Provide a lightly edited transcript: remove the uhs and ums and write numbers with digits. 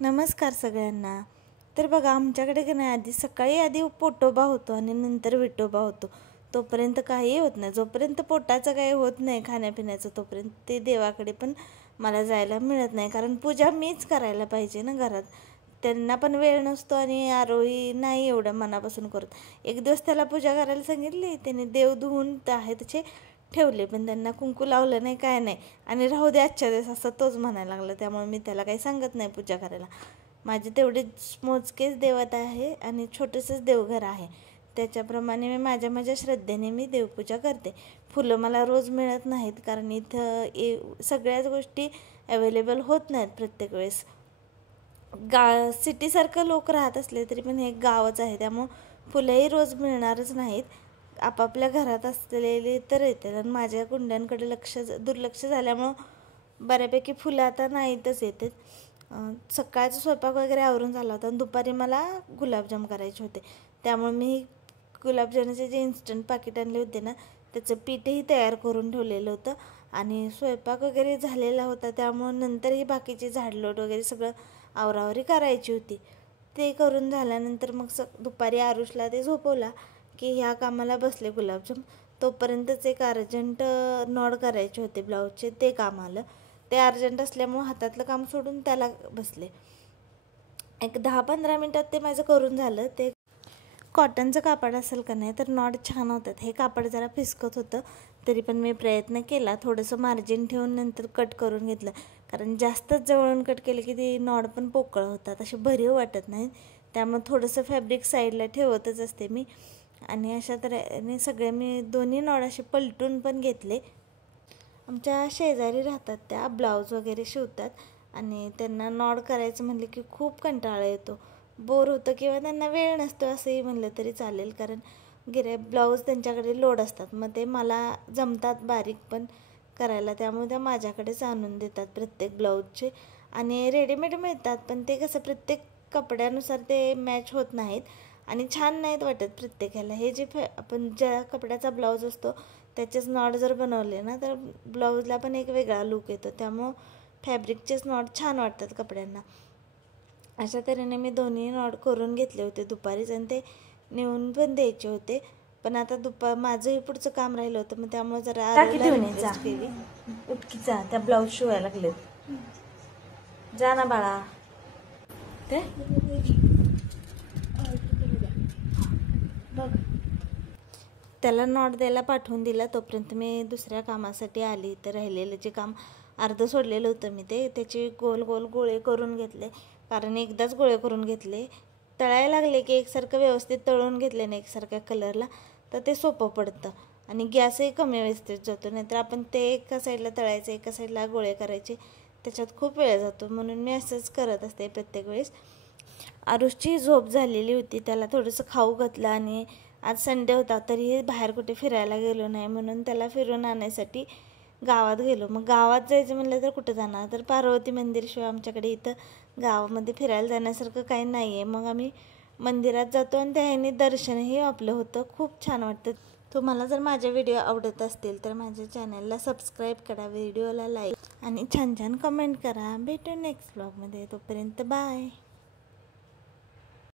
नमस्कार सगळ्यांना। तर बघा आमच्याकडे की नाही आधी सकाळी पोटोबा होतो आणि नंतर विठोबा होतो। तोपर्यंत काही होत नाही, जोपर्यंत पोटाचं काही होत नाही खाण्यापिण्याचं तोपर्यंत ते देवाकडे पण मला जायला मिळत नाही, कारण पूजा मीच करायला पाहिजे ना घरात। त्यांना पण वेळ नसतो आणि आरोही नाही एवढं मनापासून करत। एक दिवस त्याला पूजा करायला सांगितली, त्याने देव धुवून आहे तसे ठेवले, पण त्यांना कुंकू लावलं नाही, काय नाही, आणि राहू दे आजच्या दिवस असं तोच म्हणायला लागला। त्यामुळे मी त्याला काही सांगत नाही पूजा करायला। माझे तेवढेच मोजकेच देवता आहे आणि छोटंसंच देवघर आहे, त्याच्याप्रमाणे मी माझ्या श्रद्धेने मी देवपूजा करते। फुलं मला रोज मिळत नाहीत, कारण इथं सगळ्याच गोष्टी अवेलेबल होत नाहीत प्रत्येक वेळेस। सिटीसारखं लोक राहत असले तरी पण हे गावच आहे, त्यामुळं फुलंही रोज मिळणारच नाहीत। आपापल्या घरात असलेले तर येते, आणि माझ्या कुंड्यांकडे दुर्लक्ष झाल्यामुळं बऱ्यापैकी फुलं आता नाहीतच येते। सकाळचा स्वयंपाक वगैरे आवरून झाला होता आणि दुपारी मला गुलाबजाम करायचे होते, त्यामुळे मी गुलाबजामचे जे इन्स्टंट पाकिट आणले होते ना, त्याचं पीठही तयार करून ठेवलेलं होतं आणि स्वयंपाक वगैरे झालेला होता, त्यामुळं नंतरही बाकीचे झाडलोट वगैरे सगळं आवरावरी करायची होती। ते करून झाल्यानंतर मग दुपारी आरुषला ते झोपवला की ह्या कामाला बसले गुलाबजाम। तोपर्यंतच एक अर्जंट नॉड करायचे होते ब्लाऊजचे, ते काम आलं। ते अर्जंट असल्यामुळं हातातलं काम सोडून त्याला बसले। एक 10-15 मिनटात ते माझं करून झालं। ते कॉटनचं कापड असेल का नाही तर नॉड छान होतात। हे कापड जरा फिसकत होतं, तरी पण मी प्रयत्न केला, थोडंसं मार्जिन ठेवून नंतर कट करून घेतलं, कारण जास्तच जवळून कट केलं की ते नॉड पण पोकळ होतात, असे भरीव वाटत नाही। त्यामुळे थोडंसं फॅब्रिक साईडला ठेवतच असते मी। आणि अशा तऱ्हेने सगळे मी दोन्ही नॉड असे पलटून पण घेतले। आमच्या शेजारी राहतात, त्या ब्लाऊज वगैरे शिवतात आणि त्यांना नॉड करायचं म्हणलं की खूप कंटाळा येतो, बोर होतं, किंवा त्यांना वेळ नसतो असंही म्हणलं तरी चालेल, कारण ब्लाऊज त्यांच्याकडे लोड असतात। मग ते मला जमतात बारीक पण करायला, त्यामुळे त्या माझ्याकडेच आणून देतात प्रत्येक ब्लाऊजचे। आणि रेडीमेड मिळतात, पण ते कसं प्रत्येक कपड्यानुसार ते मॅच होत नाहीत आणि छान नाहीत वाटत प्रत्येकाला। हे जे आपण ज्या कपड्याचा ब्लाऊज असतो त्याचेच नॉड जर बनवले ना तर ब्लाऊजला पण एक वेगळा लुक येतो, त्यामुळं फॅब्रिकचेच नॉड छान वाटतात कपड्यांना। अशा तऱ्हेने मी दोन्ही नॉड करून घेतले होते दुपारीच, आणि ते नेऊन पण द्यायचे होते। पण आता माझंही पुढचं काम राहिलं होतं, मग त्यामुळे जरा रिक्वेस्ट केली, उठकीचा त्या ब्लाऊज शिवायला लागलेत, जा ना बाळा। ते बघ, त्याला नॉट द्यायला पाठवून दिला, तोपर्यंत मी दुसऱ्या कामासाठी आली। तर राहिलेलं जे काम अर्ध सोडलेलं होतं मी त्याचे गोल गोल गोळे करून घेतले, कारण एकदाच गोळे करून घेतले तळायला लागले की एकसारखं व्यवस्थित तळून घेतले ना एकसारख्या कलरला तर ते सोपं पडतं आणि गॅसही कमी वेस्टेज जातो। नाहीतर आपण ते एका साईडला तळायचं, एका साईडला गोळे करायचे, त्याच्यात खूप वेळ जातो, म्हणून मी असंच करत असते प्रत्येक वेळेस। आरुषची झोप झालेली होती, त्याला थोडंसं खाऊ घातलं, आणि आज संडे होता तरीही बाहेर कुठे फिरायला गेलो नाही, म्हणून त्याला फिरून आणण्यासाठी गावात गेलो। मग गावात जायचं म्हणलं तर कुठं जाणार, तर पार्वती मंदिरशिवाय आमच्याकडे इथं गावामध्ये फिरायला जाण्यासारखं काही नाही आहे। मग आम्ही मंदिरात जातो आणि त्याने दर्शनही आपलं होतं, खूप छान वाटतं। तुम्हाला जर माझे व्हिडिओ आवडत असतील तर माझ्या चॅनलला सबस्क्राईब करा, व्हिडिओला लाईक आणि छान छान कमेंट करा। भेटू नेक्स्ट ब्लॉगमध्ये, तोपर्यंत बाय।